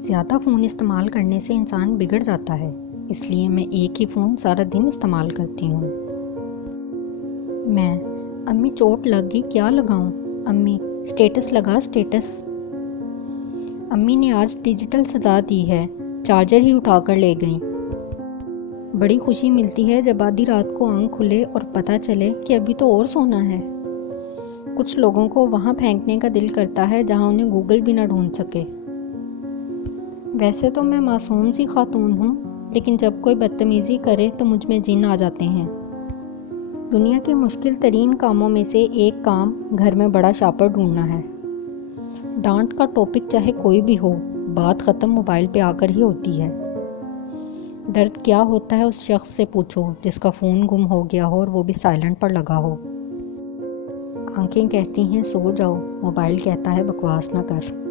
زیادہ فون استعمال کرنے سے انسان بگڑ جاتا ہے، اس لیے میں ایک ہی فون سارا دن استعمال کرتی ہوں۔ میں امی چوٹ لگ گئی کیا لگاؤں؟ امی سٹیٹس لگا سٹیٹس۔ امی نے آج ڈیجیٹل سزا دی ہے، چارجر ہی اٹھا کر لے گئیں۔ بڑی خوشی ملتی ہے جب آدھی رات کو آنکھ کھلے اور پتہ چلے کہ ابھی تو اور سونا ہے۔ کچھ لوگوں کو وہاں پھینکنے کا دل کرتا ہے جہاں انہیں گوگل بھی نہ ڈھونڈ سکے۔ ویسے تو میں معصوم سی خاتون ہوں، لیکن جب کوئی بدتمیزی کرے تو مجھ میں جن آ جاتے ہیں۔ دنیا کے مشکل ترین کاموں میں سے ایک کام گھر میں بڑا شاپر ڈھونڈنا ہے۔ ڈانٹ کا ٹاپک چاہے کوئی بھی ہو، بات ختم موبائل پہ آ کر ہی ہوتی ہے۔ درد کیا ہوتا ہے اس شخص سے پوچھو جس کا فون گم ہو گیا ہو اور وہ بھی سائلنٹ پر لگا ہو۔ آنکھیں کہتی ہیں سو جاؤ، موبائل کہتا ہے بکواس نہ کر۔